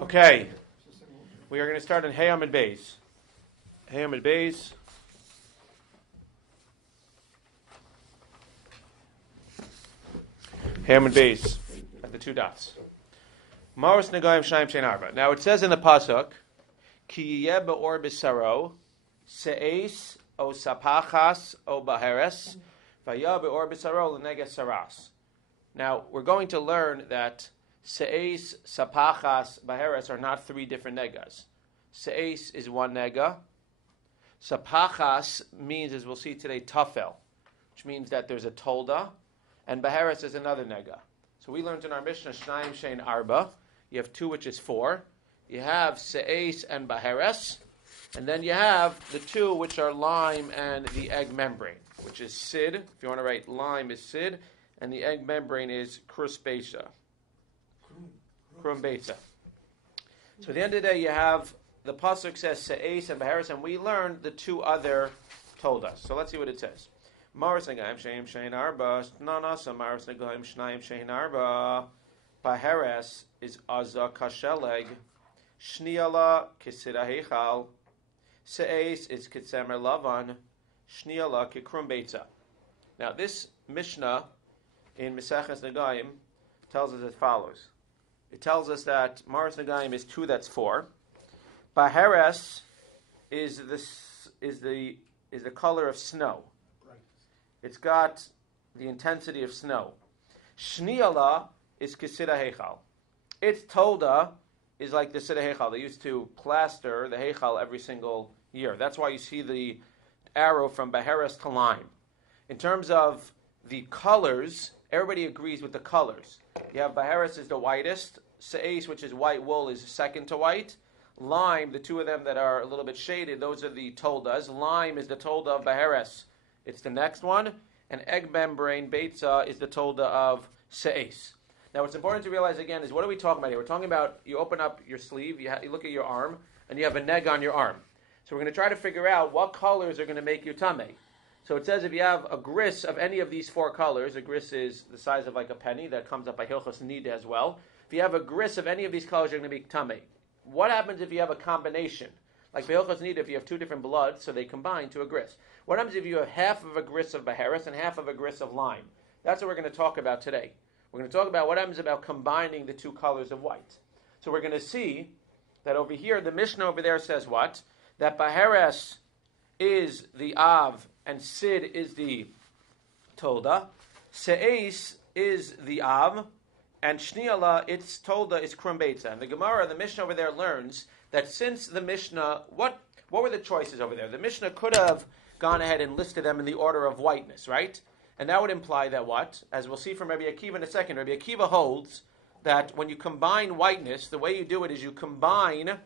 Okay, we are going to start on Hey Amid Beis. Hey Amid Beis. Hey Amid Beis at the two dots. Maros Negayim Shnaim Shein Arba. Now it says in the pasuk, Ki yeh be'or b'saro, se'es o sapachas o baheres, vayah be'or b'saro l'neges saras. Now we're going to learn that se'es, sapachas, baheres are not three different negas. Se'es is one nega. Sapachas means, as we'll see today, tafel, which means that there's a tolda, and baheres is another nega. So we learned in our Mishnah, Shnaim Shein Arba. You have two, which is four. You have se'es and baheres, and then you have the two, which are lime and the egg membrane, which is sid. If you want to write lime is sid, and the egg membrane is krusbeisa. Krumbeisa. So at the end of the day, you have, the pasuk says se'es and baheres, and we learned the two other told us. So let's see what it says. Maros Negayim Shein Arba, Nanasa Maros Negayim Shnaim Shein Arba. Baheres is Azah Kasheleg, Shniala Kisida Heichal, Se'es is Kitzemer Lavan, Shniala Kikrum Beitza. Now this Mishnah in Meseches Negayim tells us as follows. It tells us that Maros Negayim is two, that's four. Baheres is the color of snow. Right. It's got the intensity of snow. Shniala is Kisida Heichal. Its tolda is like the Sida Heichal. They used to plaster the Heichal every single year. That's why you see the arrow from Baheres to lime. In terms of the colors, everybody agrees with the colors. You have Baheres is the whitest. Se'es, which is white wool, is second to white. Lime, the two of them that are a little bit shaded, those are the toldas. Lime is the tolda of Baheres. It's the next one. And egg membrane, Beitza, is the tolda of Se'es. Now, what's important to realize again is, what are we talking about here? We're talking about, you open up your sleeve, you look at your arm, and you have a neg on your arm. So we're going to try to figure out what colors are going to make you tamei. So it says if you have a gris of any of these four colors, a gris is the size of like a penny, that comes up by Hilchos Nida as well. If you have a gris of any of these colors, you're going to be tamei. What happens if you have a combination? Like by Hilchos Nida, if you have two different bloods, so they combine to a gris. What happens if you have half of a gris of Baheres and half of a gris of lime? That's what we're going to talk about today. We're going to talk about what happens about combining the two colors of white. So we're going to see that over here, the Mishnah over there says what? That Baheres is the Av and Sid is the Tolda. Se'es is the Av and Shniala, its Tolda is Krum Beitza. And the Gemara, the Mishnah over there learns that since the Mishnah, what were the choices over there? The Mishnah could have gone ahead and listed them in the order of whiteness, right? And that would imply that what? As we'll see from Rabbi Akiva in a second, Rabbi Akiva holds that when you combine whiteness, the way you do it is you combine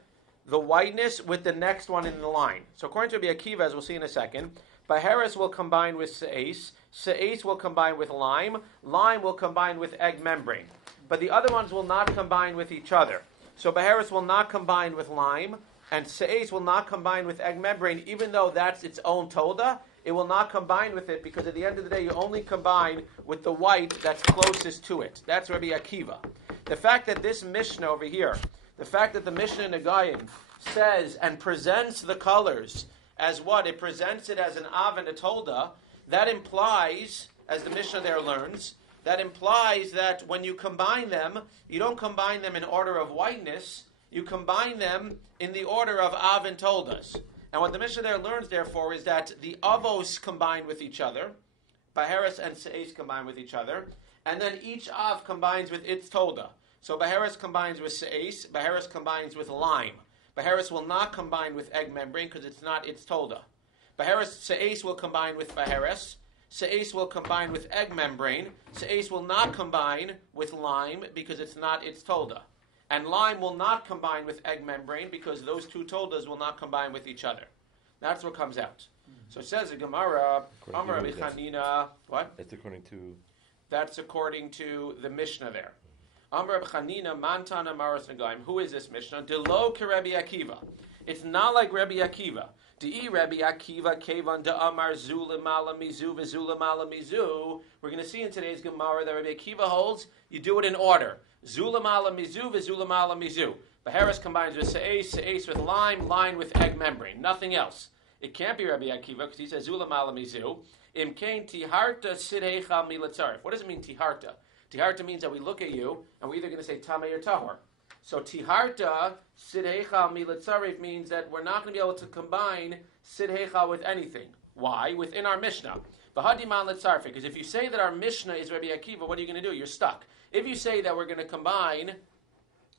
the whiteness with the next one in the line. So according to Rabbi Akiva, as we'll see in a second, Baheres will combine with Se'es, Se'es will combine with lime, lime will combine with egg membrane. But the other ones will not combine with each other. So Baheres will not combine with lime, and Se'es will not combine with egg membrane, even though that's its own tolda. It will not combine with it because at the end of the day, you only combine with the white that's closest to it. That's Rabbi Akiva. The fact that this Mishnah over here, the fact that the Mishnah in Negayim says and presents the colors as what? It presents it as an Av and a Tolda. That implies, as the Mishnah there learns, that implies that when you combine them, you don't combine them in order of whiteness, you combine them in the order of Av and Toldas. And what the Mishnah there learns, therefore, is that the avos combine with each other, Baheres and Se'es combine with each other, and then each av combines with its tolda. So Baheres combines with Se'es, Baheres combines with lime. Baheres will not combine with egg membrane because it's not its tolda. Se'es will combine with Baheres, Se'es will combine with egg membrane, Se'es will not combine with lime because it's not its tolda. And lime will not combine with egg membrane because those two toldas will not combine with each other. That's what comes out. So it says in Gemara, Amar Rabbi Chanina, what? That's according to the Mishnah there. Amar Rabbi Chanina, Mantana Maros Negayim. Who is this Mishnah? Delo ke Rabbi Akiva. It's not like Rabbi Akiva. De'i Rabbi Akiva kevan da'amar zu lemala mizu v'zu lemala mizu. We're going to see in today's Gemara that Rabbi Akiva holds you do it in order. Zulam ala mizu v'zulam ala mizu. Beheres combines with se'es with lime with egg membrane. Nothing else. It can't be Rabbi Akiva because he says zulam ala mizu. Imkain tiharta sidhecha milatzarif. What does it mean tiharta? Tiharta means that we look at you and we're either going to say tamei or tahor. So tiharta sidhecha milatzarif means that we're not going to be able to combine sidhecha with anything. Why? Within our Mishnah. V'hadiman letzarfe. Because if you say that our Mishnah is Rabbi Akiva, what are you going to do? You're stuck. If you say that we're going to combine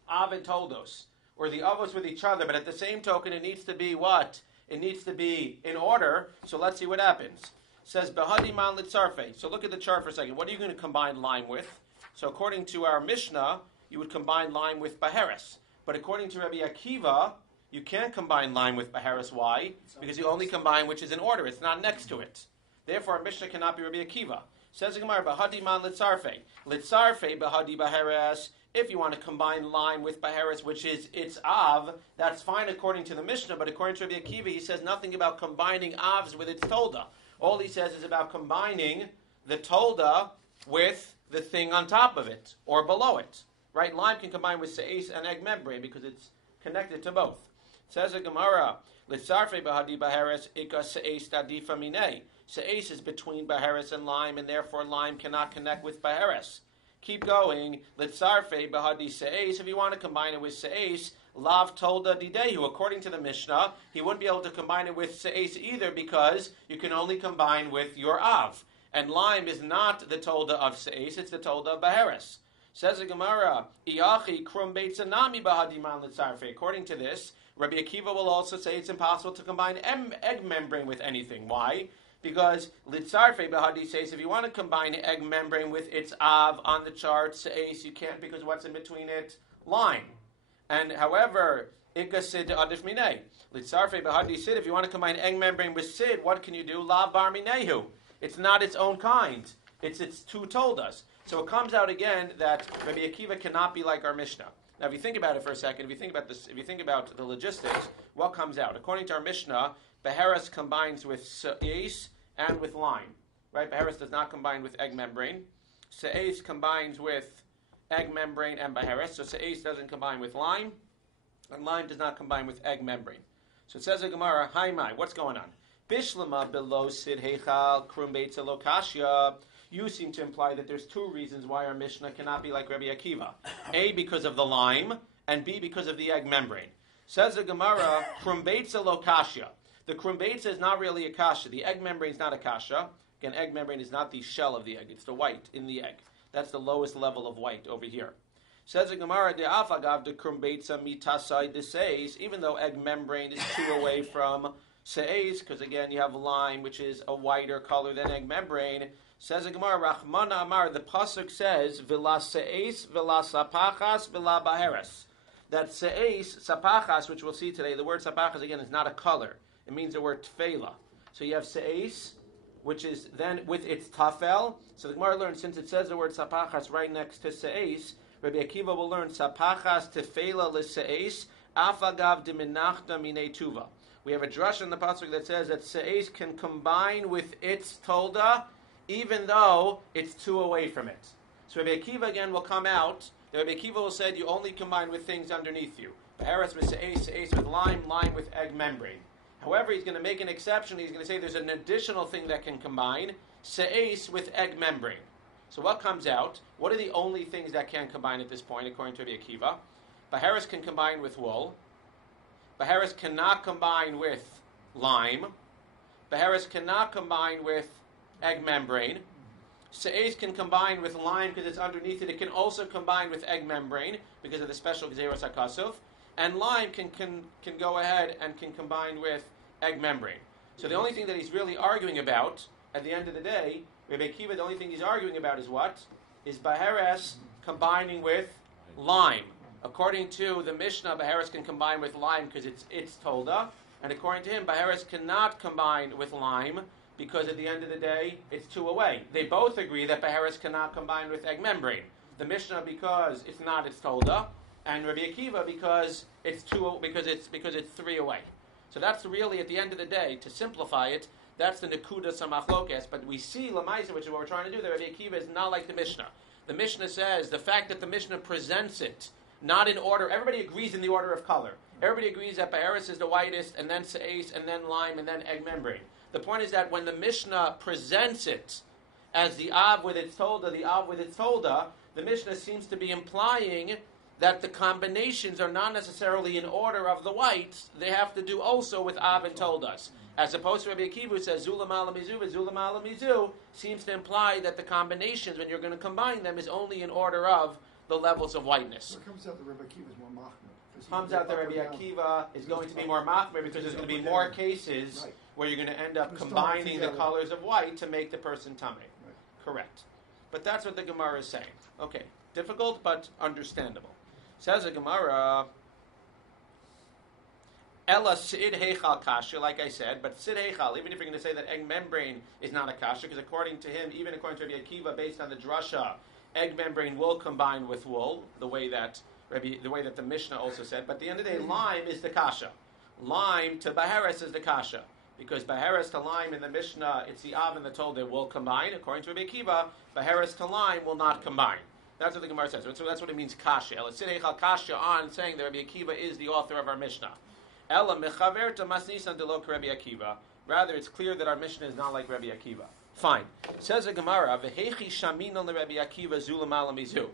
Av and Toldos, or the Avos with each other, but at the same token it needs to be what? It needs to be in order. So let's see what happens. It says V'hadiman letzarfe. So look at the chart for a second. What are you going to combine lime with? So according to our Mishnah, you would combine lime with Baheres. But according to Rabbi Akiva, you can't combine lime with Baheres. Why? Because you only combine which is in order. It's not next to it. Therefore, our Mishnah cannot be Rabbi Akiva. Says the Gemara, Bahadi man litzarfe. Litzarfe bahadi Baheres. If you want to combine lime with Baheres, which is its Av, that's fine according to the Mishnah. But according to Rabbi Akiva, he says nothing about combining Avs with its Tolda. All he says is about combining the Tolda with the thing on top of it or below it. Right? Lime can combine with se'es and egg membrane because it's connected to both. Says the Gemara, Litzarfe bahadi Baheres ika se'es tadifa minei. Se'es is between Baheres and lime, and therefore lime cannot connect with Baheres. Keep going. Litzarfe bahadi se'es. If you want to combine it with se'es, lav tolda didehu. According to the Mishnah, he wouldn't be able to combine it with se'es either because you can only combine with your av. And lime is not the tolda of se'es, it's the tolda of Baheres. Says the Gemara, Iyachi krum beitzanami bahadiman litzarfe. According to this, Rabbi Akiva will also say it's impossible to combine egg membrane with anything. Why? Because litzarfe bahadi says if you want to combine egg membrane with its av on the chart, se'es, you can't because what's in between it? Lime. And however, ikasid adif minei. Litzarfe bahadi sid, if you want to combine egg membrane with sid, what can you do? La bar minehu. It's not its own kind. It's two toldas. So it comes out again that Rabbi Akiva cannot be like our Mishnah. Now, if you think about it for a second, if you think about the logistics, what comes out? According to our Mishnah, Baheres combines with se'es and with lime. Right? Baheres does not combine with egg membrane. Se'es combines with egg membrane and Baheres. So se'es doesn't combine with lime, and lime does not combine with egg membrane. So it says in Gemara, Hi Mai, what's going on? Bishlama below sid heichal krum beitza lokashya. You seem to imply that there's two reasons why our Mishnah cannot be like Rabbi Akiva. A, because of the lime, and B, because of the egg membrane. Says the Gemara, krum beitza lokashya. The krum beitza is not really a kasha. The egg membrane is not a kasha. Again, egg membrane is not the shell of the egg. It's the white in the egg. That's the lowest level of white over here. Says the Gemara, de afagav de krum beitza mitasai de seis, even though egg membrane is two away from se'es, because again you have lime, which is a whiter color than egg membrane. Says the Gemara, Rachmana Amar, the pasuk says, Vila se'es, vila sapachas, vila baheres. That se'es, sapachas, which we'll see today, the word sapachas again is not a color. It means the word tfela. So you have se'es, which is then with its tafel. So the Gemara learns, since it says the word sapachas right next to se'es, Rabbi Akiva will learn sapachas tefela l'se'es, afagav diminachta minei tuva. We have a drush in the pasuk that says that se'es can combine with its tolda, even though it's two away from it. So Rabbi Akiva again will come out. Rabbi Akiva will say you only combine with things underneath you. Baheres with se'es, se'es with lime, lime with egg membrane. However, he's going to make an exception. He's going to say there's an additional thing that can combine, se'es with egg membrane. So what comes out? What are the only things that can combine at this point, according to Rabbi Akiva? Baheres can combine with wool. Baheres cannot combine with lime. Baheres cannot combine with egg membrane. Se'es can combine with lime because it's underneath it. It can also combine with egg membrane because of the special Gzeros HaKasuf. And lime can go ahead and can combine with egg membrane. So the only thing that he's really arguing about, at the end of the day, Rabbi Akiva, the only thing he's arguing about is what? Is Baheres combining with lime. According to the Mishnah, Baheres can combine with lime because it's tolda. And according to him, Baheres cannot combine with lime because at the end of the day, it's two away. They both agree that Baheres cannot combine with egg membrane. The Mishnah because it's not its tolda, and Rabbi Akiva because it's three away. So that's really, at the end of the day, to simplify it, that's the Nekudas HaMachlokes. But we see Lamaisa, which is what we're trying to do, that Rabbi Akiva is not like the Mishnah. The Mishnah says the fact that the Mishnah presents it not in order. Everybody agrees in the order of color. Everybody agrees that Baharis is the whitest, and then Se'es, and then lime, and then egg membrane. The point is that when the Mishnah presents it as the Av with its Tolda, the Av with its Tolda, the Mishnah seems to be implying that the combinations are not necessarily in order of the whites. They have to do also with Av and Toldas. As opposed to Rabbi Akiva, who says Zula Malamizu, Zula Malamizu, seems to imply that the combinations, when you're going to combine them, is only in order of the levels of whiteness. It comes out that Rabbi Akiva is more machmir. Comes out that Rabbi Akiva is going to be more machmir because there's going to be more cases where you're going to end up combining the colors of white to make the person tamei. Right. Correct. But that's what the Gemara is saying. Okay. Difficult, but understandable. Says the Gemara, Ella Sid Heichal Kasha, like I said, but Sid Heichal, even if you're going to say that egg membrane is not a Kasha, because according to him, even according to Rabbi Akiva, based on the drasha, egg membrane will combine with wool, the way that the Mishnah also said. But at the end of the day, lime is the Kasha. Lime to Baharis is the Kasha. Because Baharis to lime in the Mishnah, it's the Av and the Tolda will combine. According to Rabbi Akiva, Baharis to lime will not combine. That's what the Gemara says. So that's what it means, Kasha. Ela Sid Heichal Kasha on saying that Rabbi Akiva is the author of our Mishnah. Ela Mechaver to Masnisan de Lo Rabbi Akiva. Rather, it's clear that our Mishnah is not like Rabbi Akiva. Fine. Says the Gemara, V'hechi Shamina le Rabbi Akiva Zula Malamizu.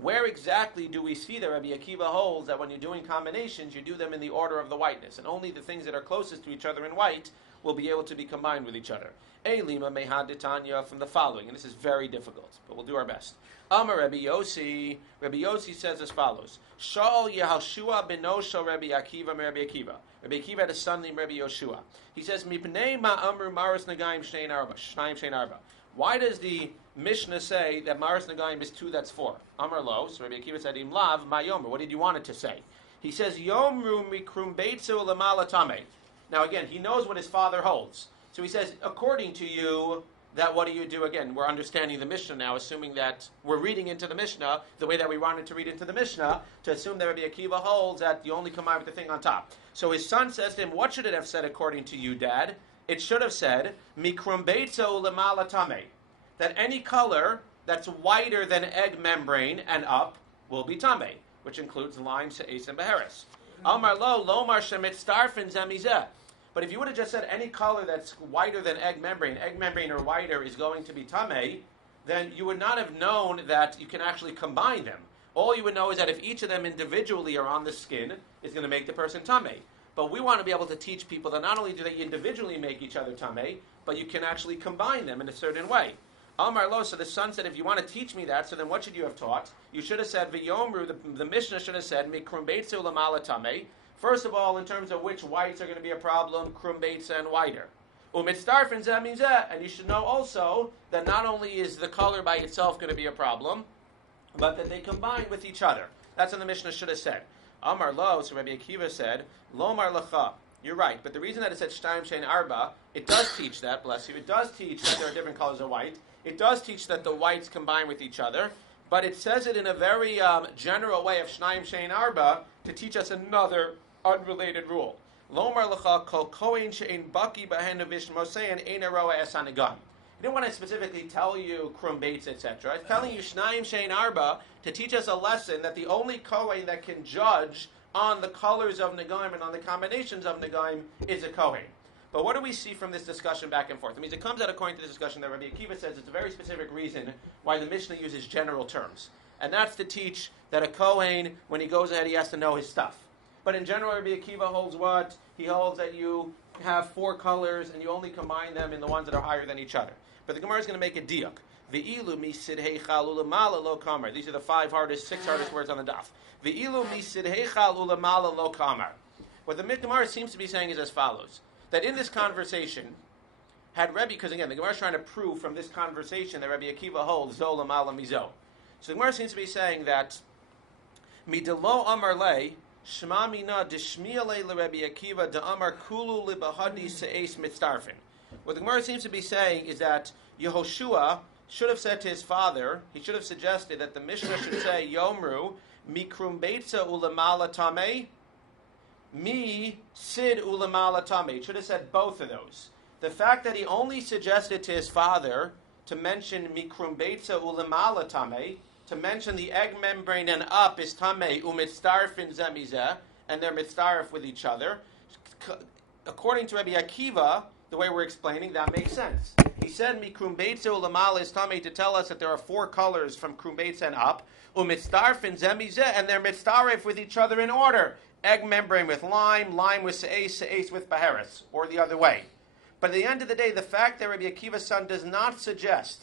Where exactly do we see that Rabbi Akiva holds that when you're doing combinations, you do them in the order of the whiteness, and only the things that are closest to each other in white will be able to be combined with each other? Elima Mehad Tanya from the following, and this is very difficult, but we'll do our best. Amar Rabbi Yossi. Rabbi Yossi says as follows: Shaul Yehoshua benosha Rabbi Akiva me Rabbi Akiva. Rabbi Akiva had a son named Rabbi Yoshua. He says, Mipnei ma amru maris nagaim shnei arba. Shnayim shnei arba. Why does the Mishnah say that maris nagaim is 2, that's 4? Amar lo. So Rabbi Akiva said, Im lav ma yomer. What did you want it to say? He says, Yomru mikrum beitzu lamala tamei. Now again, he knows what his father holds. So he says, according to you, that what do you do? Again, we're understanding the Mishnah now, assuming that we're reading into the Mishnah the way that we wanted to read into the Mishnah, to assume that Rabbi Akiva holds that you only combine with the thing on top. So his son says to him, what should it have said according to you, Dad? It should have said, Mikrum beitzo lemala tamei. That any color that's whiter than egg membrane and up will be tamei, which includes lime, se'es, and beharis. Amar lo, lomar shemit starfin zamizeh. But if you would have just said any color that's whiter than egg membrane or whiter is going to be tamei, then you would not have known that you can actually combine them. All you would know is that if each of them individually are on the skin, it's going to make the person tamei. But we want to be able to teach people that not only do they individually make each other tamei, but you can actually combine them in a certain way. Amar lo, so the son said, if you want to teach me that, so then what should you have taught? You should have said, v'yomru, the Mishnah should have said, mikrum beitzu lamala tamei. First of all, in terms of which whites are going to be a problem, krum beitza and whiter. Umitzdarfin zeh means zeh. And you should know also that not only is the color by itself going to be a problem, but that they combine with each other. That's what the Mishnah should have said. Amar lo, so Rabbi Akiva said, Lomar lecha. You're right, but the reason that it said shtayim shein arba, it does teach that, bless you, it does teach that there are different colors of white. It does teach that the whites combine with each other, but it says it in a very general way of shtayim shein arba to teach us another unrelated rule. Lomar lecha kol kohen she'ein baki b'hen v'shmosein ein aroa es hanagan. He didn't want to specifically tell you krum beitz, etc. It's telling you shnayim shein arba to teach us a lesson that the only kohen that can judge on the colors of negaim and on the combinations of negaim is a kohen. But what do we see from this discussion back and forth? It means it comes out according to this discussion that Rabbi Akiva says it's a very specific reason why the Mishnah uses general terms. And that's to teach that a kohen, when he goes ahead, he has to know his stuff. But in general, Rabbi Akiva holds what? He holds that you have 4 colors and you only combine them in the ones that are higher than each other. But the Gemara is going to make a diuk. Ve'ilu misid heichal ulamala lo kamar. These are the 6 hardest words on the daf. Ve'ilu misid heichal ulamala lo kamar. What the Gemara seems to be saying is as follows. That in this conversation, had Rabbi, because again, the Gemara is trying to prove from this conversation that Rabbi Akiva holds zo lamala mizo. So the Gemara seems to be saying that midelo amar le, Shema mina dishmiya le Rabbi Akiva da amar kulu libahadi se'es mitzdarfin. What the Gemara seems to be saying is that Yehoshua should have said to his father, he should have suggested that the Mishnah should say, Yomru, mikrum beitza ulamala tamei, mi sid ulamala tamei. It should have said both of those. The fact that he only suggested to his father to mention mikrum beitza ulemala tamei, to mention the egg membrane and up is tamei umitzdarfin zemizeh, and they're mitzdarf with each other. According to Rabbi Akiva, the way we're explaining, that makes sense. He said mikrum beitza ulemala is tamei to tell us that there are 4 colors from krum beitza and up, umitzdarfin zemizeh, and they're mitzdarf with each other in order. Egg membrane with lime, lime with se'es with baharis, or the other way. But at the end of the day, the fact that Rabbi Akiva's son does not suggest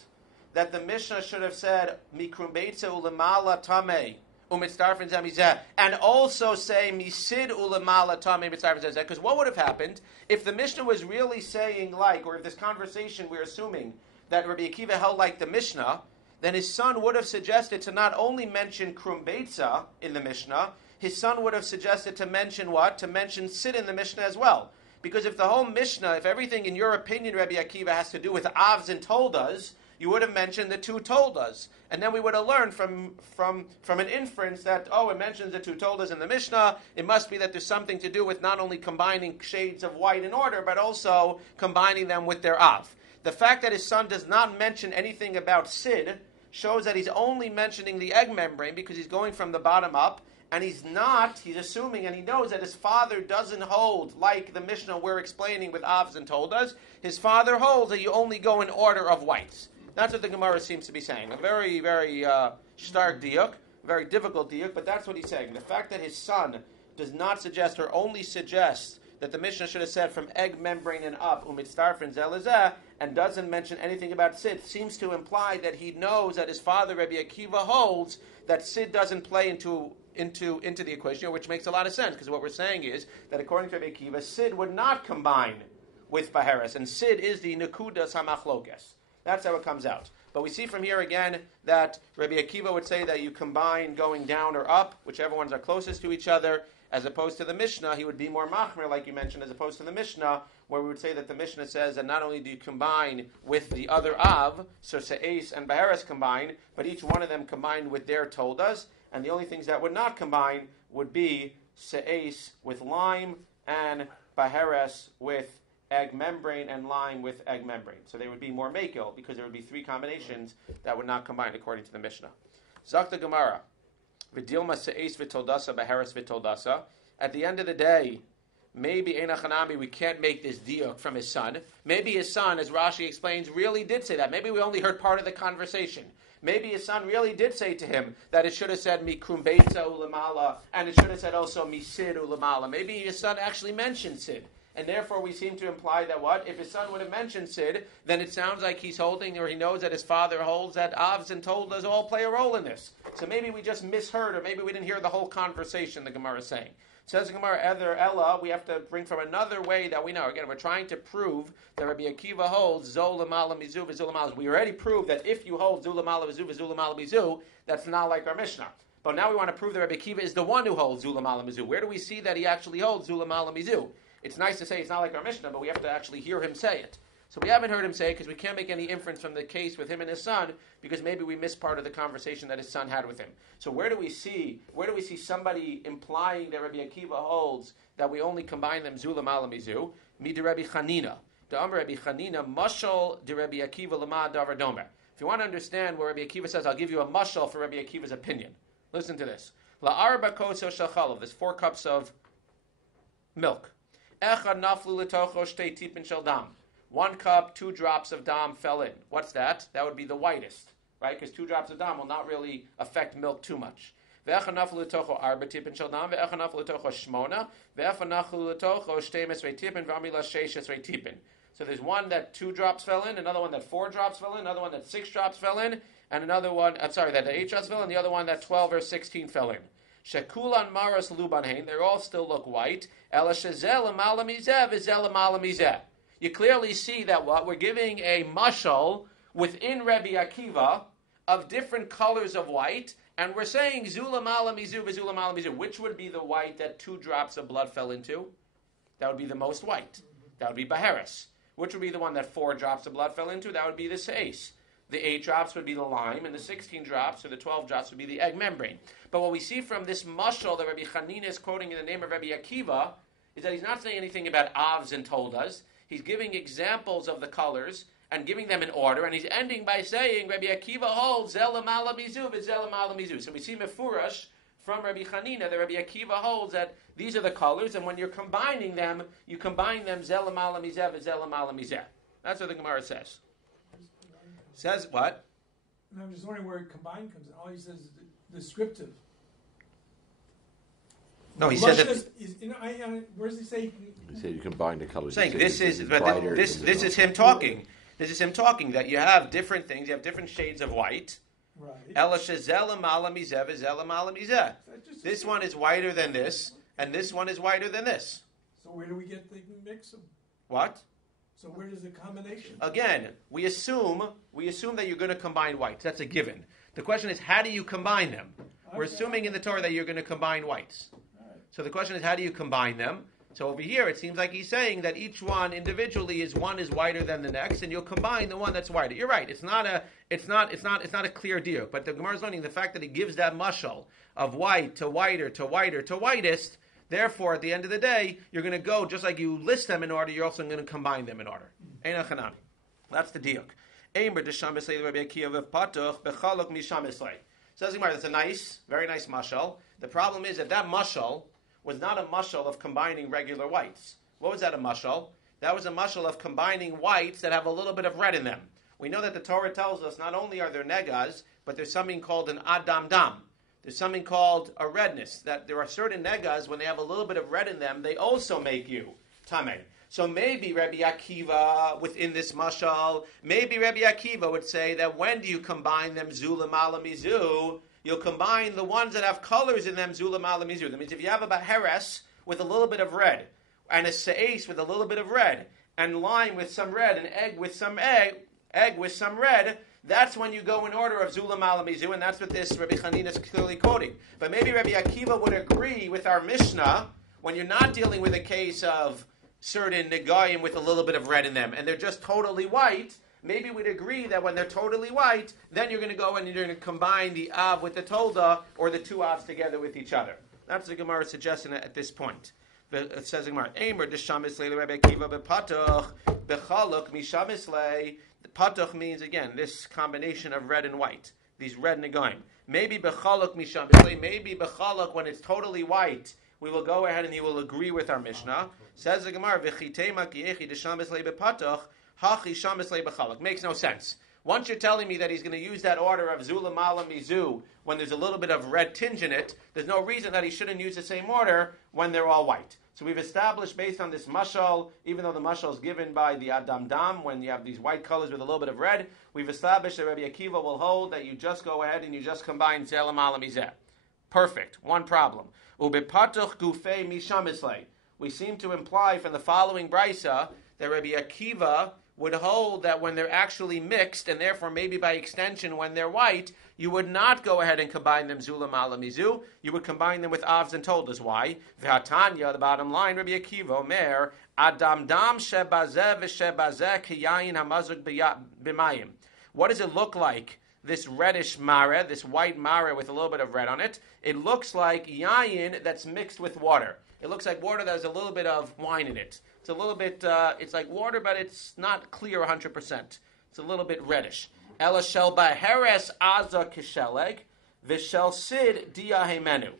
that the Mishnah should have said mikrum beitza ulemala tamei umitzdarfin zemizeh, and also say misid ulemala tamei mitzdarfin zemizeh, because what would have happened if the Mishnah was really saying like, or if this conversation we're assuming that Rabbi Akiva held like the Mishnah, then his son would have suggested to not only mention krum beitza in the Mishnah, his son would have suggested to mention what? To mention sid in the Mishnah as well. Because if the whole Mishnah, if everything in your opinion, Rabbi Akiva, has to do with avs and toldas, you would have mentioned the 2 toldas. And then we would have learned from an inference that, it mentions the 2 toldas in the Mishnah. It must be that there's something to do with not only combining shades of white in order, but also combining them with their av. The fact that his son does not mention anything about sid shows that he's only mentioning the egg membrane because he's going from the bottom up. And he's assuming, and he knows that his father doesn't hold, like the Mishnah we're explaining with avs and toldas. His father holds that you only go in order of whites. That's what the Gemara seems to be saying. A very, very stark diuk, very difficult diuk, but that's what he's saying. The fact that his son does not suggest or only suggests that the Mishnah should have said from egg membrane and up, umitzdarfin zelazeh, and doesn't mention anything about sid, seems to imply that he knows that his father, Rabbi Akiva, holds that sid doesn't play into the equation, which makes a lot of sense, because what we're saying is that according to Rabbi Akiva, sid would not combine with baharis, and sid is the nekudas hamachlokas. That's how it comes out. But we see from here again that Rabbi Akiva would say that you combine going down or up, whichever ones are closest to each other, as opposed to the Mishnah, he would be more machmir, like you mentioned, as opposed to the Mishnah, where we would say that the Mishnah says that not only do you combine with the other av, so se'es and baharis combine, but each one of them combined with their toldas, and the only things that would not combine would be se'es with lime and baharis with egg membrane and lime with egg membrane. So they would be more makil, because there would be 3 combinations that would not combine according to the Mishnah. Zakta Gemara. V'dilma se'es v'toldasa baharis v'toldasa. At the end of the day, maybe Einachanami, we can't make this diuk from his son. Maybe his son, as Rashi explains, really did say that. Maybe we only heard part of the conversation. Maybe his son really did say to him that it should have said mikrum beitza ulamala, and it should have said also misid ulamala. Maybe his son actually mentioned sid. And therefore we seem to imply that what? If his son would have mentioned sid, then it sounds like he's holding, or he knows that his father holds, that avs and toldas all play a role in this. So maybe we just misheard, or maybe we didn't hear the whole conversation the Gemara is saying. Says the Gemara, Ether Ella, we have to bring from another way that we know. Again, we're trying to prove that Rabbi Akiva holds Zolamala Mizu V'Zulamala. We already proved that if you hold Zulamala Mizu V'Zulamala Mizu, that's not like our Mishnah. But now we want to prove that Rabbi Akiva is the one who holds Zulamala Mizu. Where do we see that he actually holds Zulamala Mizu? It's nice to say it's not like our Mishnah, but we have to actually hear him say it. So we haven't heard him say it because we can't make any inference from the case with him and his son, because maybe we missed part of the conversation that his son had with him. So where do we see somebody implying that Rabbi Akiva holds that we only combine them Zula Malamizu? Mi de Rabbi Chanina. De Amr Rabbi Chanina, Mashal de Rabbi Akiva Lama Davar Domer. If you want to understand where Rabbi Akiva says, I'll give you a mashal for Rabbi Akiva's opinion. Listen to this. La arba koso shachalav. There's 4 cups of milk. Echad naflu letocho shtei tipin shel dam. 1 cup, 2 drops of dam fell in. What's that? That would be the whitest, right? Because 2 drops of dam will not really affect milk too much. Ve'echa naflu letocho arba tipin shel dam. Ve'echa naflu letocho shmona. Ve'echa naflu letocho shtei mesrei tipin. V'amila sheish esrei tipin. So there's one that 2 drops fell in, another one that 4 drops fell in, another one that 6 drops fell in, and another one, that 8 drops fell in, and the other one that 12 or 16 fell in. Shekulan maras lubanhein, they all still look white. Ela shezel amalamizeh v'zel amalamizeh. You clearly see that what we're giving a mashal within Rabbi Akiva of different colors of white, and we're saying zula malamizu v'zula malamizu. Which would be the white that 2 drops of blood fell into? That would be the most white. That would be baharis. Which would be the one that 4 drops of blood fell into? That would be the seis. The 8 drops would be the lime, and the 16 drops, or the 12 drops, would be the egg membrane. But what we see from this mashal that Rabbi Chanina is quoting in the name of Rabbi Akiva is that he's not saying anything about avs and toldas. He's giving examples of the colors, and giving them an order, and he's ending by saying, Rabbi Akiva holds Zelam ala mizu v'zelam ala mizu. So we see Mefurash from Rabbi Chanina that Rabbi Akiva holds that these are the colors, and when you're combining them, you combine them Zelam ala mizeh v'zelam ala mizeh. That's what the Gemara says. Says what? And I'm just wondering where combined comes in. All he says is descriptive. No, he says that. Where does he say? He said you combine the colors. Saying this is this is him talking. This is him talking that you have different things. You have different shades of white. Right. This one is whiter than this, and this one is whiter than this. So where do we get the mix of? What? So where does the combination? Again, we assume that you're going to combine whites. That's a given. The question is, how do you combine them? We're assuming in the Torah that you're going to combine whites. So the question is, how do you combine them? So over here, it seems like he's saying that each one individually is whiter than the next, and you'll combine the one that's whiter. You're right. It's not a clear deal. But the Gemara is learning the fact that he gives that mashal of white to whiter to whiter to whitest. Therefore, at the end of the day, you're going to go just like you list them in order. You're also going to combine them in order. Eina chanami. That's the diuk. Eimer desham b'slei Rabbi Akiva v'patuch bechalok misham b'slei. Says the Gemara, that's a nice, very nice mashal. The problem is that mashal was not a mashal of combining regular whites. What was that a mashal? That was a mashal of combining whites that have a little bit of red in them. We know that the Torah tells us not only are there negas, but there's something called an adam dam. There's something called a redness. That there are certain negas, when they have a little bit of red in them, they also make you tameh. So maybe Rabbi Akiva, within this mashal, maybe Rabbi Akiva would say that when do you combine them zulam ala mizu? You'll combine the ones that have colors in them, zulam ala mizu. That means if you have a baheres with a little bit of red, and a se'es with a little bit of red, and lime with some red, and egg with some red, that's when you go in order of zulam ala mizu, and that's what this Rabbi Chanina is clearly quoting. But maybe Rabbi Akiva would agree with our Mishnah when you're not dealing with a case of certain negayim with a little bit of red in them, and they're just totally white. Maybe we'd agree that when they're totally white, then you're going to go and you're going to combine the av with the tolda, or the two avs together with each other. That's the Gemara suggesting at this point. It says the Gemara, Eimer d'shamislei Rabbi Akiva bepatuch bechaluk mishamislei. The patuch means, again, this combination of red and white, these red negayim. Maybe bechaluk mishamislei, maybe bechaluk when it's totally white, we will go ahead and he will agree with our Mishnah. Says the Gemara, v'chitema kiyechi d'shamislei bepatuch hachi shamislei bechaluk. Makes no sense. Once you're telling me that he's going to use that order of zulam ala mizu when there's a little bit of red tinge in it, there's no reason that he shouldn't use the same order when they're all white. So we've established based on this mashal, even though the mashal is given by the Adam Dam, when you have these white colors with a little bit of red, we've established that Rabbi Akiva will hold that you just go ahead and you just combine zelam ala mizeh. Perfect. One problem. Ubepatuch gufei mishamislei. We seem to imply from the following brisa that Rabbi Akiva would hold that when they're actually mixed, and therefore maybe by extension when they're white, you would not go ahead and combine them zulam ala mizu. You would combine them with avs and toldas. Why? V'hatanya, the bottom line, Rabbi Akiva, Omer, Adam dam shebazeh v'shebazeh kiyayin hamazuk b'mayim. What does it look like? This reddish mare, this white mare with a little bit of red on it, it looks like yayin that's mixed with water. It looks like water that has a little bit of wine in it. It's a little bit, it's like water, but it's not clear 100%. It's a little bit reddish. Ela shel baheres aza kisheleg, v'shel sid diahemenu.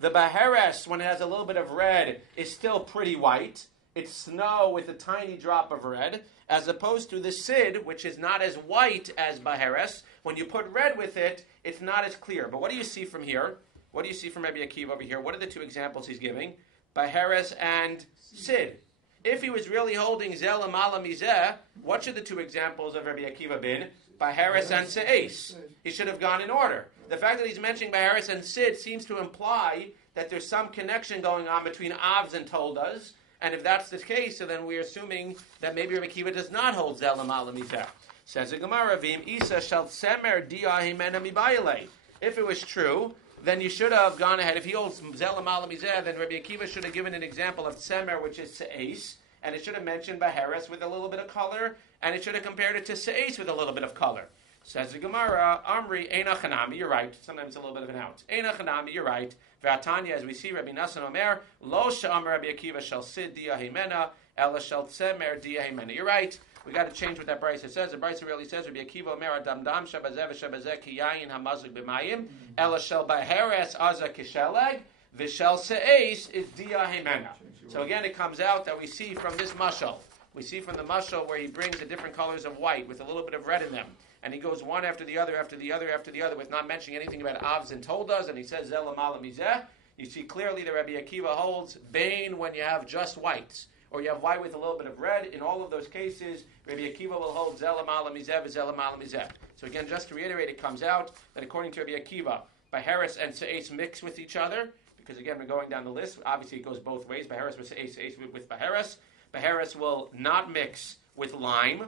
The baheres, when it has a little bit of red, is still pretty white. It's snow with a tiny drop of red, as opposed to the sid, which is not as white as baheres. When you put red with it, it's not as clear. But what do you see from here? What do you see from Rabbi Akiva over here? What are the two examples he's giving? Baheres and sid. If he was really holding zelam ala mizeh, what should the two examples of Rabbi Akiva been? Baheres and se'es. He should have gone in order. The fact that he's mentioning baheres and sid seems to imply that there's some connection going on between avs and toldas. And if that's the case, so then we're assuming that maybe Rabbi Akiva does not hold zelam ala mizeh. Says the Gemara, V'im isa shel tsemer diahimena mibayale. If it was true, then you should have gone ahead. If he holds zelam ala mizeh, then Rabbi Akiva should have given an example of tsemer, which is se'es, and it should have mentioned baheres with a little bit of color, and it should have compared it to se'es with a little bit of color. Says the Gemara, Amri eina chanami, you're right. Sometimes a little bit of an out. Eina chanami, you're right. V'atanya, as we see, Rabbi Nassan Omer, lo she'amar Rabbi Akiva shel sid diahimena, ela shel tsemer diahimena. You're right. We got to change what that Brisa says. The Brisa really says, Rabbi Akiva Omer Adam Dam Shabazeh V'Shabazeh Ki Yayin Hamazuk B'Mayim Ela Shel Baheres Aza Kisheleg V'Shel Se'es is Dia Hemena. So again, it comes out that we see from this mashal. We see from the mashal where he brings the different colors of white with a little bit of red in them. And he goes one after the other, after the other, after the other, with not mentioning anything about avs and toldas. And he says, Zel Amala Mizeh. You see clearly that Rabbi Akiva holds Bain when you have just whites. Or you have white with a little bit of red. In all of those cases, Rabbi Akiva will hold Zel Amala Mizeh v'Zel Amala Mizeh. So again, just to reiterate, it comes out that according to Rabbi Akiva, Baheres and Se'es mix with each other. Because again, we're going down the list. Obviously, it goes both ways. Baheres with Se'es, Se'es with Baheres. Baheres will not mix with lime.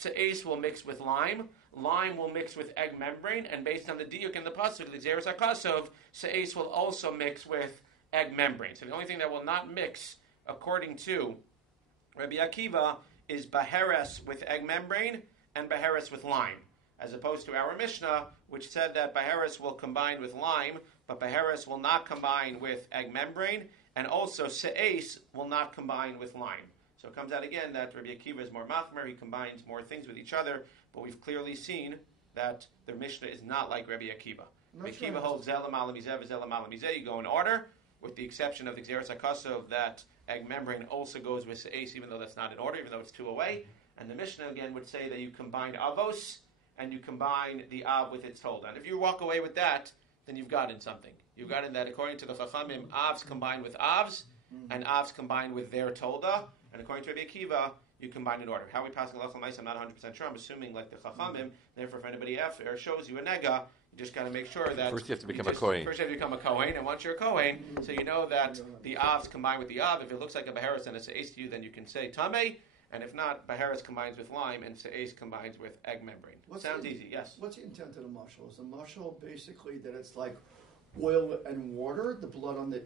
Se'es will mix with lime. Lime will mix with egg membrane. And based on the diuk in the pasuk, the Zeres HaKasov, Se'es will also mix with egg membrane. So the only thing that will not mix, according to Rabbi Akiva, is Baheres with egg membrane and Baheres with lime. As opposed to our Mishnah, which said that Baheres will combine with lime, but Baheres will not combine with egg membrane, and also Se'es will not combine with lime. So it comes out again that Rabbi Akiva is more machmer, he combines more things with each other, but we've clearly seen that the Mishnah is not like Rabbi Akiva. Rabbi Akiva holds Zelam Alam Mizeh, Zelam Alam Mizeh, you go in order, with the exception of the Xeris HaKasov, that egg membrane also goes with Se'es, even though that's not in order, even though it's two away. And the Mishnah again would say that you combine Avos, and you combine the Av with its Tolda. And if you walk away with that, then you've gotten something. You've gotten that according to the Chachamim, Avs combine with Avs, and Avs combine with their Tolda. And according to Rabbi Akiva, you combine in order. How we pass Lachal Ma'is, I'm not 100% sure. I'm assuming like the Chachamim. Therefore, if anybody after shows you a nega, you just got to make sure that first you have to become a Kohen. First you have to become a Kohen, and once you're a Kohen, so you know that the Avs combine with the Av. If it looks like a Baheres and a Se'es to you, then you can say Tameh. And if not, Baheres combines with lime and Se'es combines with egg membrane. Sounds easy, yes? What's the intent of the mashal? Is the mashal basically that it's like oil and water, the blood on the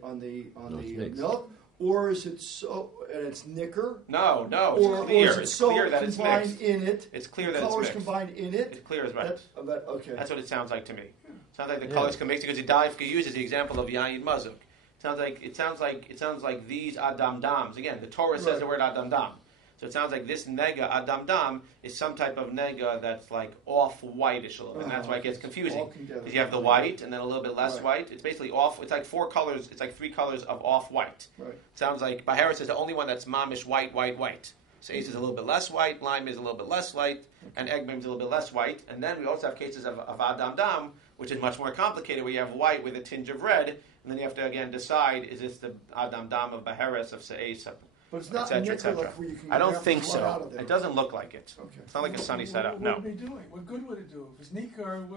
milk, or is it so and it's nicker? No, or, it's clear. Or is it it's so clear that it's combined mixed. in it? It's clear that colors it's mixed. Combined in it. It's clear as right. Okay. That's what it sounds like to me. It sounds like the colors can mix because the Daifka uses the example of Yayin Mazuk. It sounds like these Adam Dams. Again, the Torah says the word Adam Dam. So it sounds like this nega, Adam Dam, is some type of nega that's like off-whitish a little bit. And that's why it gets confusing. Because you have the white and then a little bit less white. It's basically off. It's like four colors. It's like three colors of off-white. Right. Sounds like Baheres is the only one that's mamish white. Se'es is a little bit less white. Lime is a little bit less white. And egg membrane is a little bit less white. And then we also have cases of Adam Dam, which is much more complicated, where you have white with a tinge of red. And then you have to, again, decide, is this the Adam Dam of Baheres, of Se'es, but it's not et cetera. like where you can I don't grab think the blood so. out of It doesn't look like it. Okay. It's not like a sunny setup. What No. would it be doing? What good would it do? If it's Nika,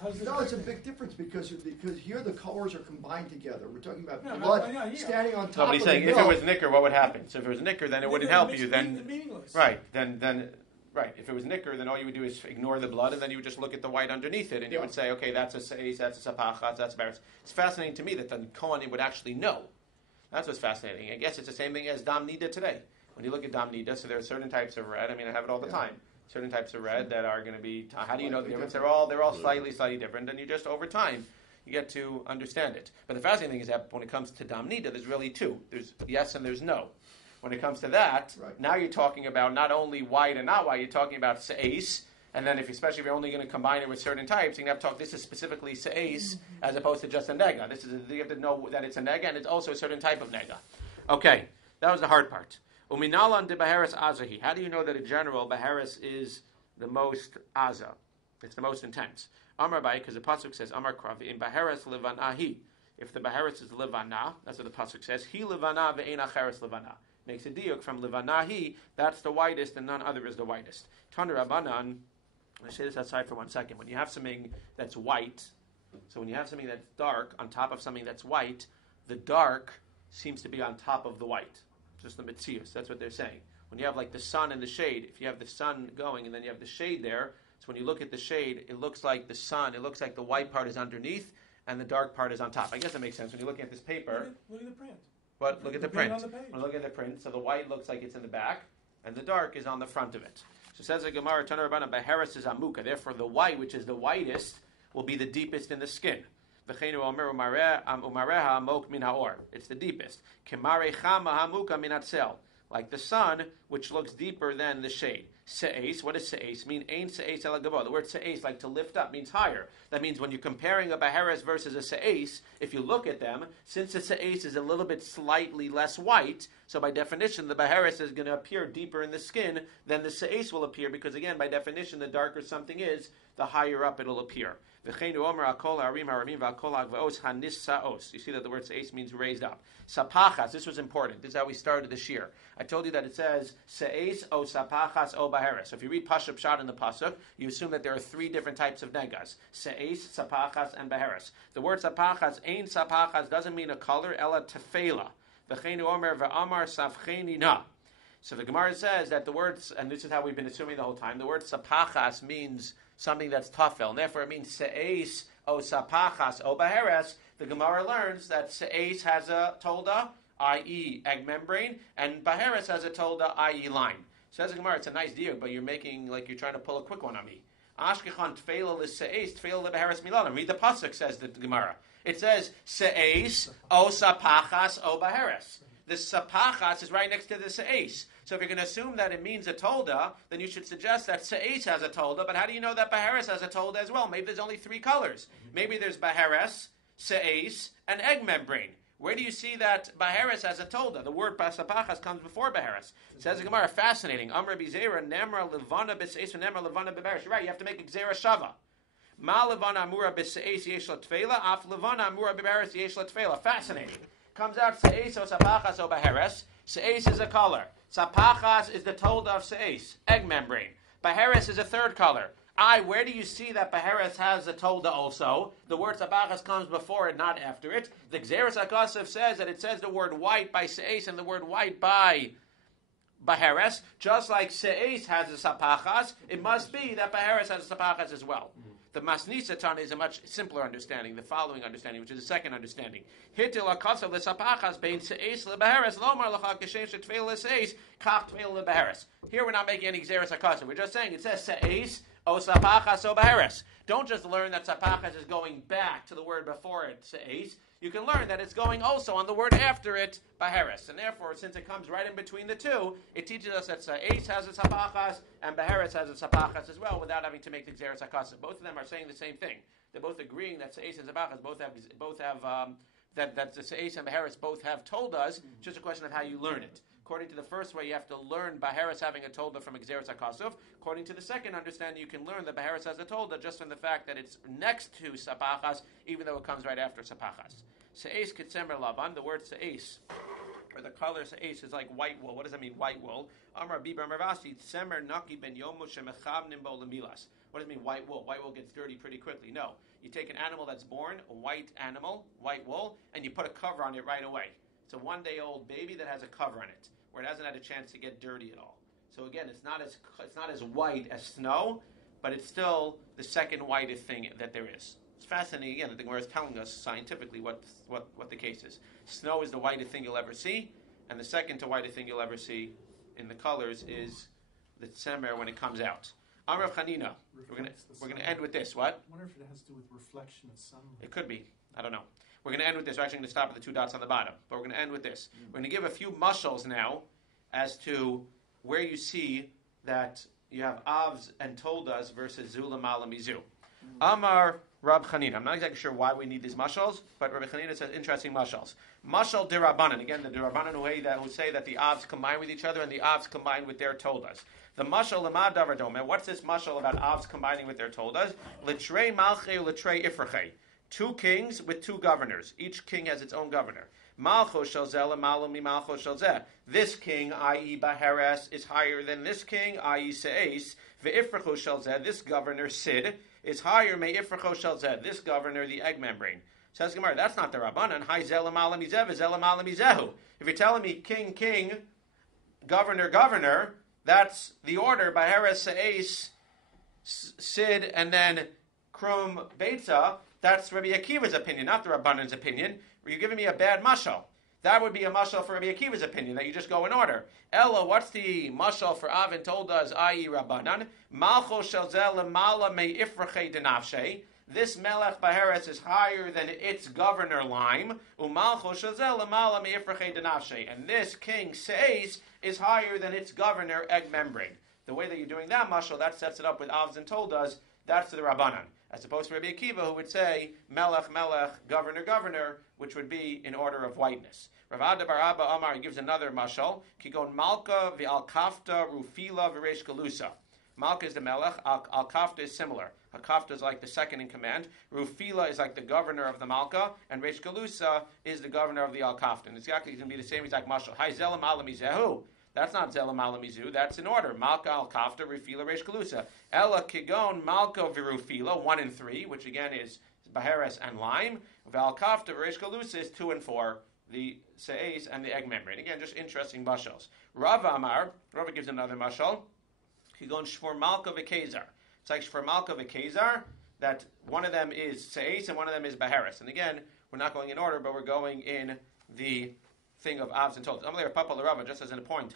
how's it? No, it's a big difference because here the colors are combined together. We're talking about No, blood yeah. standing on No, top but he's of saying the if milk. it was Nicker, what would happen? So if it was Nicker, then it wouldn't help you. Then meaningless. right. Then right. If it was Nicker, then all you would do is ignore the blood, and then you would just look at the white underneath it, and you would say, okay, that's a Se'es, that's a Sapachas, that's a Baheres. It's fascinating to me that the Kohanim would actually know. That's what's fascinating. I guess it's the same thing as Dam Nida today. When you look at Dam Nida, so there are certain types of red. I mean, I have it all the time. Certain types of red that are going to be. How do you know the difference? They're all slightly different, and you just over time you get to understand it. But the fascinating thing is that when it comes to Dam Nida, there's really two. There's yes and there's no. When it comes to that, now you're talking about not only white and not white. You're talking about Se'es. And then, especially if you're only going to combine it with certain types, you're going to have to talk. This is specifically Se'es as opposed to just a nega. You have to know that it's a nega and it's also a certain type of nega. Okay, that was the hard part. Uminalan de Baheres Azahi. How do you know that in general Baheres is the most Aza? It's the most intense. Amar Bai, because the pasuk says Amar Kravi in Baheres Levanahi. If the Baheres is Levana, that's what the pasuk says. He Levana ve'ein acheres Levana. Makes a diuk from Levanahi. That's the whitest, and none other is the whitest. Tanu Rabbanan. Let's say this outside for 1 second. When you have something that's white, so when you have something that's dark on top of something that's white, the dark seems to be on top of the white. Just the mitzius. That's what they're saying. When you have like the sun and the shade, if you have the sun going and then you have the shade there, so when you look at the shade, it looks like the sun, it looks like the white part is underneath and the dark part is on top. I guess that makes sense. When you're looking at this paper. Look at the print. What? Look at the print. On the page. When you look at the print, so the white looks like it's in the back and the dark is on the front of it. So says the Gemara, Tana Rabbana, Baheres is amuka. Therefore, the white, which is the whitest, will be the deepest in the skin. It's the deepest. Like the sun, which looks deeper than the shade. Se'es, what does se'es mean? Ein se'es el gabo. The word se'es, like to lift up, means higher. That means when you're comparing a beheres versus a se'es, if you look at them, since the se'es is a little bit slightly less white, so by definition the beheres is going to appear deeper in the skin than the se'es will appear, because again, by definition, the darker something is, the higher up it'll appear. You see that the word se'es means raised up. Sapachas, this was important. This is how we started this year. I told you that it says se'es o sapachas o baheres. So if you read Pashup Pshat in the pasuk, you assume that there are three different types of negas: se'es, sapachas, and baheres. The word sapachas, ein sapachas, doesn't mean a color. Ela tefela. V'cheinu omer v'amar savcheni na. So the Gemara says that the words, and this is how we've been assuming the whole time, the word sapachas means something that's tafel, and therefore it means se'es o sapachas o baheres. The Gemara learns that se'es has a tolda, i.e. egg membrane, and baheres has a tolda, i.e. line. Says the Gemara, it's a nice deal, but you're making, like you're trying to pull a quick one on me. Ashkechan tfeila l'se'es, tfeila l'baheres milalim. Read the pasuk, says the Gemara. It says se'es o sapachas o baheres. The sapachas is right next to the se'es. So if you're going to assume that it means a tolda, then you should suggest that se'es has a tolda, but how do you know that baheres has a tolda as well? Maybe there's only three colors. Maybe there's baheres, se'es, and egg membrane. Where do you see that baheres has a tolda? The word sapachas comes before baheres. It says the Gemara, fascinating. Amr b'zera nemra levana b'se'es nemra levana b'baheres. You're right, you have to make a gzera shava. Ma levana amura b'se'es yesh la tefela, af levana amura b'baheres yesh la tefela. Fascinating. Comes out se'es o sapachas o baheres. Se'es is a color. Sapachas is the tolda of se'es, egg membrane. Baheres is a third color. Where do you see that baheres has a tolda also? The word sapachas comes before it, not after it. The Gzeres HaKosov says that it says the word white by se'es and the word white by baheres. Just like se'es has a sapachas, it must be that baheres has a sapachas as well. The Masnisa Tana is a much simpler understanding, the following understanding, which is the second understanding. Hitil HaKosov l'sapachas bein se'es l'baheres lomar l'cha k'shem she'tfeil l'se'es kach tfeil l'baheres. Here we're not making any Gzeres HaKosov. We're just saying it says se'es o sapachas o baheres. Don't just learn that sapachas is going back to the word before it, se'es. You can learn that it's going also on the word after it, baheres. And therefore, since it comes right in between the two, it teaches us that se'es has a sapachas and baheres has a sapachas as well, without having to make the Gzeres HaKosov. Both of them are saying the same thing. They're both agreeing that se'es and sapachas both have that the se'es and baheres both have told us. It's just a question of how you learn it. According to the first way, you have to learn baheres having a tolda from a Gzeres HaKosov. According to the second understanding, you can learn that baheres has a tolda just from the fact that it's next to sapachas, even though it comes right after sapachas. Se'es kitzemer laban, the word se'es, or the color se'es, is like white wool. What does that mean, white wool? Amar Rabbi Marvasi, tzemer naki ben yomu shemechavnim bo lemilas. What does it mean, white wool? White wool gets dirty pretty quickly. No. You take an animal that's born, a white animal, white wool, and you put a cover on it right away. It's a one-day-old baby that has a cover on it, where it hasn't had a chance to get dirty at all. So again, it's not as white as snow, but it's still the second whitest thing that there is. It's fascinating again that the Gemara is telling us scientifically what the case is. Snow is the whitest thing you'll ever see, and the second to whitest thing you'll ever see in the colors is the tzemer when it comes out. Amrav Chanina. We're going to end with this. What? I wonder if it has to do with reflection of sunlight. It could be. I don't know. We're going to end with this. We're actually going to stop at the two dots on the bottom, but we're going to end with this. We're going to give a few mushals now as to where you see that you have avs and toldas versus zula malamizu. Amar Rab Chanina. I'm not exactly sure why we need these mushals, but Rabbi Chanina says interesting mushals. Mushal dirabanan. Again, the dirabanan who say that the avs combine with each other and the avs combine with their toldas. The mushal lemad davar domeh. What's this mushal about avs combining with their toldas? Litrei malchei litrei ifrachei. Two kings with two governors. Each king has its own governor. Malcho shel zeh l'malam mi malcho shel zeh. This king, i.e. Baheres, is higher than this king, i.e. Se'es. Ve'ifracho shel zeh. This governor, Sid, is higher, me'ifracho shel zeh. This governor, the egg membrane. Says Gemara, that's not the Rabbanan. Hi zeh l'malam mizev, zeh l'malam mizehu. If you're telling me king, king, governor, governor, that's the order. Baheres, Se'es, Sid, and then Krum, Beitza. That's Rabbi Akiva's opinion, not the Rabbanan's opinion. You're giving me a bad mashal. That would be a mashal for Rabbi Akiva's opinion, that you just go in order. Ella, what's the mashal for Avin told us, i.e. Rabbanan? Malcho shel zeh lemala me'ifrachei denavshei. This Melech Baheres is higher than its governor Lime. Umalcho shel zeh lemala me'ifrachei denavshei. And this king Se'es is higher than its governor Egg Membrane. the way that you're doing that mashal, that sets it up with avs and toldas, that's to the Rabbanan. As opposed to Rabbi Akiva, who would say melech, melech, governor, governor, which would be in order of whiteness. Rav Ada bar Abba Amar gives another mashal. Kigon malka v'al kafta rufila v'reish galusa. Malka is the melech. Al kafta is similar. Al kafta is like the second in command. Rufila is like the governor of the malka, and reish galusa is the governor of the al kafta. And it's exactly going to be the same exact mashal. Hai zelam alamizehu. That's not zelam alamizu. That's in order. Malka al kafta rufila reish galusa. Ella kigon malka v'rufila 1 and 3, which again is baheres and lime. Val kafta v'reish galusa is 2 and 4. The se'es and the egg membrane. Again, just interesting mashals. Rav Amar, Rav gives another mashal. Kigon shfor malka v'kezar. It's like shfor malka v'kezar, that one of them is se'es and one of them is baheres. And again, we're not going in order, but we're going in the thing of avs and toldos. Amalei Papa Rava, just as a point,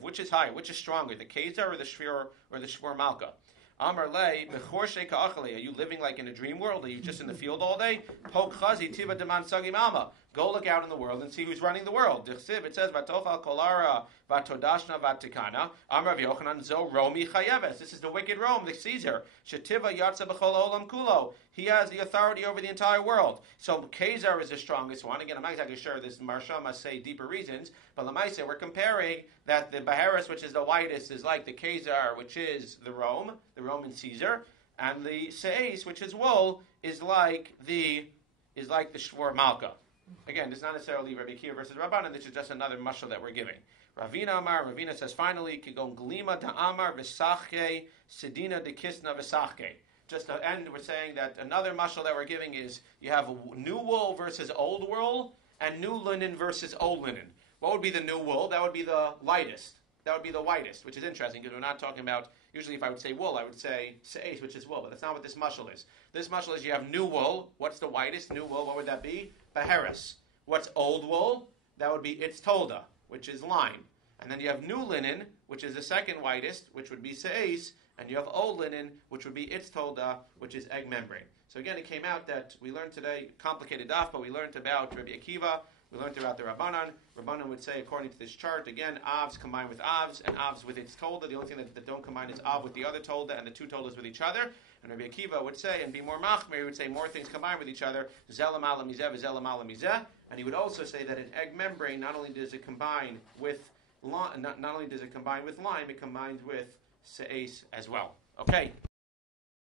which is higher, which is stronger, the kezar or the shfor malka? Amar lei bechor sheika achale. Are you living like in a dream world? Are you just in the field all day? Pok chazi tiva deman sagim alma. Go look out in the world and see who's running the world. It says vatofal kolara vatodashna vatikana. Amar Yochanan zo Romi chayeves. This is the wicked Rome, the Caesar. Shetiva yatsa b'chol olam kulo. He has the authority over the entire world. So Kezar is the strongest one. Again, I'm not exactly sure. This Marsha must say deeper reasons. But Lamaisa, we're comparing that the Baharis, which is the whitest, is like the Kezar, which is the Roman Caesar, and the Seis, which is wool, is like the Shvor Malka. Again, this is not necessarily Rabbi Akiva versus Rabbanan. This is just another mashal that we're giving. Ravina Amar. Ravina says finally, Kigon Glima da Amar v'Sachke Sedina de Kisna v'Sachke. Just to end, we're saying that another mashal that we're giving is you have new wool versus old wool, and new linen versus old linen. What would be the new wool? That would be the lightest. That would be the whitest, which is interesting because we're not talking about. Usually, if I would say wool, I would say seis, which is wool, but that's not what this mashal is. This mashal is you have new wool. What's the whitest new wool? What would that be? Baharis. What's old wool? That would be its tolda, which is lime. And then you have new linen, which is the second whitest, which would be seis, and you have old linen, which would be its tolda, which is egg membrane. So again, it came out that we learned today, complicated daf, but we learned about Rabbi Akiva, we learned about the Rabbanan. Rabbanan would say, according to this chart, again, avs combined with avs, and avs with its tolda. The only thing that don't combine is av with the other tolda, and the two toldas with each other. And Rabbi Akiva would say, and be more machmir, he would say more things combined with each other, zelam ala mizeh, zelam ala mizeh. And he would also say that an egg membrane, not only does it combine with lime, it combines with seis as well. Okay.